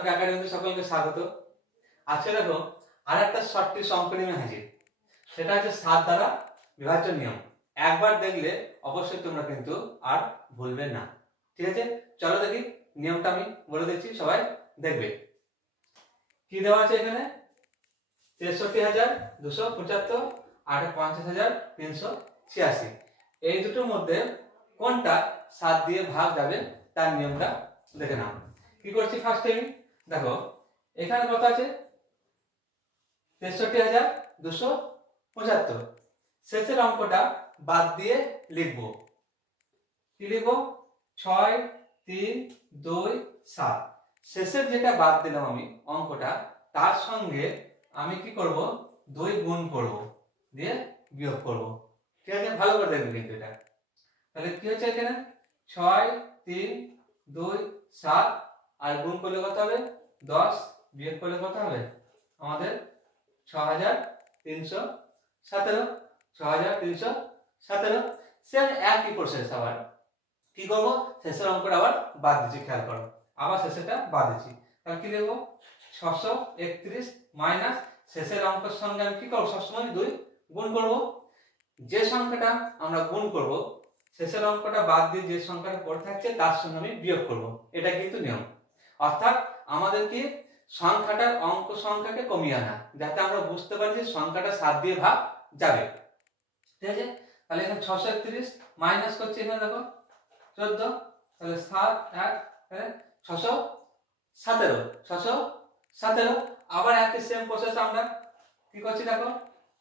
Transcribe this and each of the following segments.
চাণক্য একাডেমিতে সকলকে স্বাগত। আজকে দেখো আরেকটা শর্ট ট্রিক্স অঙ্ক নিয়ে হাজির। সেটা হচ্ছে 7 দ্বারা বিভাজ্য নিয়ম। একবার দেখলে অবশ্যই তোমরা কিন্তু আর ভুলবে না। ঠিক আছে, চলো দেখি নিয়মটা আমি বলে দিচ্ছি, সবাই দেখবে। কি দেওয়া আছে এখানে? 63,275 আর 50,386। এই দুটোর মধ্যে কোনটা 7 দিয়ে ভাগ যাবে তার নিয়মটা দেখে নাও। কি করছি ফার্স্ট টাইম দেখো, এখানে কত আছে? 63,275। শেষের অঙ্কটা বাদ দিয়ে লিখবো। কি লিখবো? 6, 3, 2, 7। শেষের যেটা বাদ দিলাম আমি অঙ্কটা, তার সঙ্গে আমি কি করব? 2 গুণ করব, দিয়ে বিয়োগ করব। ঠিক আছে, ভালো করে দেখবে কিন্তু এটা। তাহলে কি হচ্ছে এখানে? 6, 3, 2, 7 আর গুণ করলে কত হবে? 10, বিয়োগ করলে কত হবে? আমাদের 6,317। 6,317। সেম একই প্রসেস। আবার কি করব? শেষের অঙ্কটা আবার বাদ দিচ্ছি, খেয়াল করো। আবার শেষেরটা বাদ দিচ্ছি। তাহলে কি লিখব? 631 মাইনাস শেষের অঙ্কের সঙ্গে আমি কি করব? সবসময় 2 গুণ করব। যে সংখ্যাটা আমরা গুণ করব, শেষের অঙ্কটা বাদ দিয়ে যে সংখ্যাটা পড়ে থাকছে তার সঙ্গে আমি বিয়োগ করব। এটা কিন্তু নিয়ম। অর্থাৎ আমাদের কি সংখ্যাটার অঙ্ক সংখ্যাকে কমিয়ে আনা, যাতে আমরা বুঝতে পারি যে সংখ্যাটা 7 দিয়ে ভাগ যাবে। ঠিক আছে, তাহলে এখানে 631 মাইনাস করছি, এখানে দেখো 14, তাহলে 7 1 617। 617 আবার একই সেম প্রসেস আমরা কি করছি দেখো,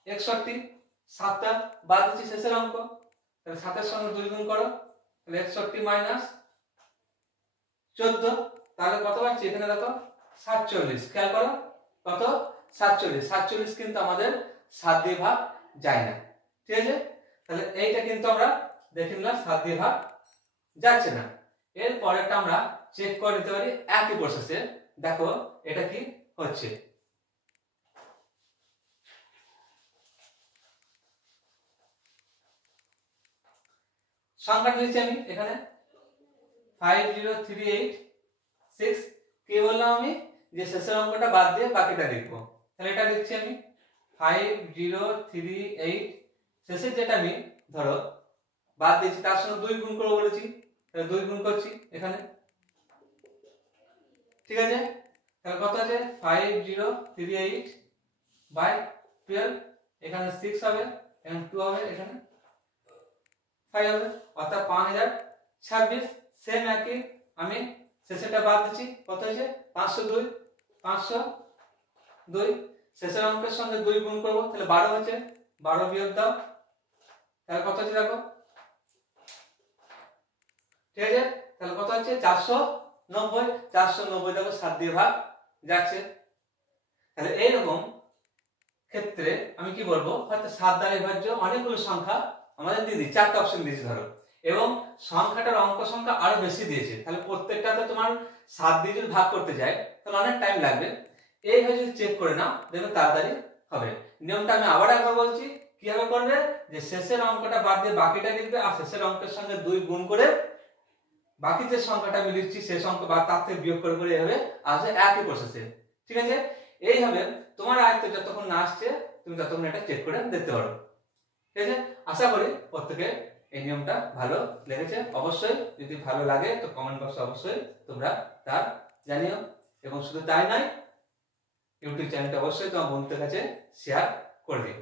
61। 7টা বাদ দিচ্ছি শেষের অঙ্ক, তাহলে 7 এর সঙ্গে 2 গুণ করো, তাহলে 61 মাইনাস 14, তাহলে কত পাচ্ছি এখানে দেখো? 47। খেয়াল করো কত? 47। 47 কিন্তু আমাদের 7 দিয়ে ভাগ যায় না। ঠিক আছে, তাহলে এইটা কিন্তু আমরা দেখে নিলাম 7 দিয়ে ভাগ যাচ্ছে না। এর পরেরটা আমরা চেক করে নিতে পারি একই প্রসেসে। দেখো এটা কি হচ্ছে। সংখ্যাটা লিখছি আমি এখানে 50386। কি বললাম আমি? যে শেষের অঙ্কটা বাদ দিয়ে বাকিটা লিখবো। তাহলে এটা লিখছি আমি 5038। শেষের যেটা আমি ধরো বাদ দিয়েছি তার সঙ্গে 2 গুণ করে বলেছি, তাহলে 2 গুণ করছি এখানে। ঠিক আছে, তাহলে কত আছে? 5038 বাই 12। এখানে 6 হবে, এখানে 2 হবে, এখানে 5 হবে, অর্থাৎ 5026। সেম একই আমি শেষেরটা বাদ দিচ্ছি। কত হয়েছে? 502। 502 শেষের অঙ্কের সঙ্গে 2 গুণ করব, তাহলে 12 হচ্ছে। 12 বিয়োগ দাও, তাহলে কত হচ্ছে দেখো? ঠিক আছে, তাহলে কত হচ্ছে? 490। 490 দেখো 7 দিয়ে ভাগ যাচ্ছে। তাহলে এইরকম ক্ষেত্রে আমি কি বলবো? হয়তো 7 দ্বারা বিভাজ্য অনেকগুলো সংখ্যা আমাদের দিয়ে দিই, 4টা অপশন দিয়েছি ধরো, এবং সংখ্যাটার অঙ্ক সংখ্যা আরো বেশি দিয়েছে। তাহলে প্রত্যেকটাতে তোমার 7 দিয়ে যদি ভাগ করতে যায় তাহলে অনেক টাইম লাগবে। এইভাবে যদি চেক করে নাও দেখবে তাড়াতাড়ি হবে। নিয়মটা আমি আবার একবার বলছি, কিভাবে করবে? যে শেষের অঙ্কটা বাদ দিয়ে বাকিটা লিখবে, আর শেষের অঙ্কের সঙ্গে 2 গুণ করে বাকি যে সংখ্যাটা আমি লিখছি শেষ অঙ্ক বা তার থেকে বিয়োগ করে করে এভাবে আসবে একই প্রসেসে। ঠিক আছে, এইভাবে তোমার আয়ত্তে যতক্ষণ না আসছে তুমি ততক্ষণ এটা চেক করে দেখতে পারো। ঠিক আছে, আশা করি প্রত্যেকে এই নিয়মটা ভালো লেগেছে। অবশ্যই যদি ভালো লাগে তো কমেন্ট বক্সে অবশ্যই তোমরা তার জানিও, এবং শুধু তাই নয়, ইউটিউব চ্যানেলটা অবশ্যই তোমার বন্ধুদের কাছে শেয়ার করে দিও।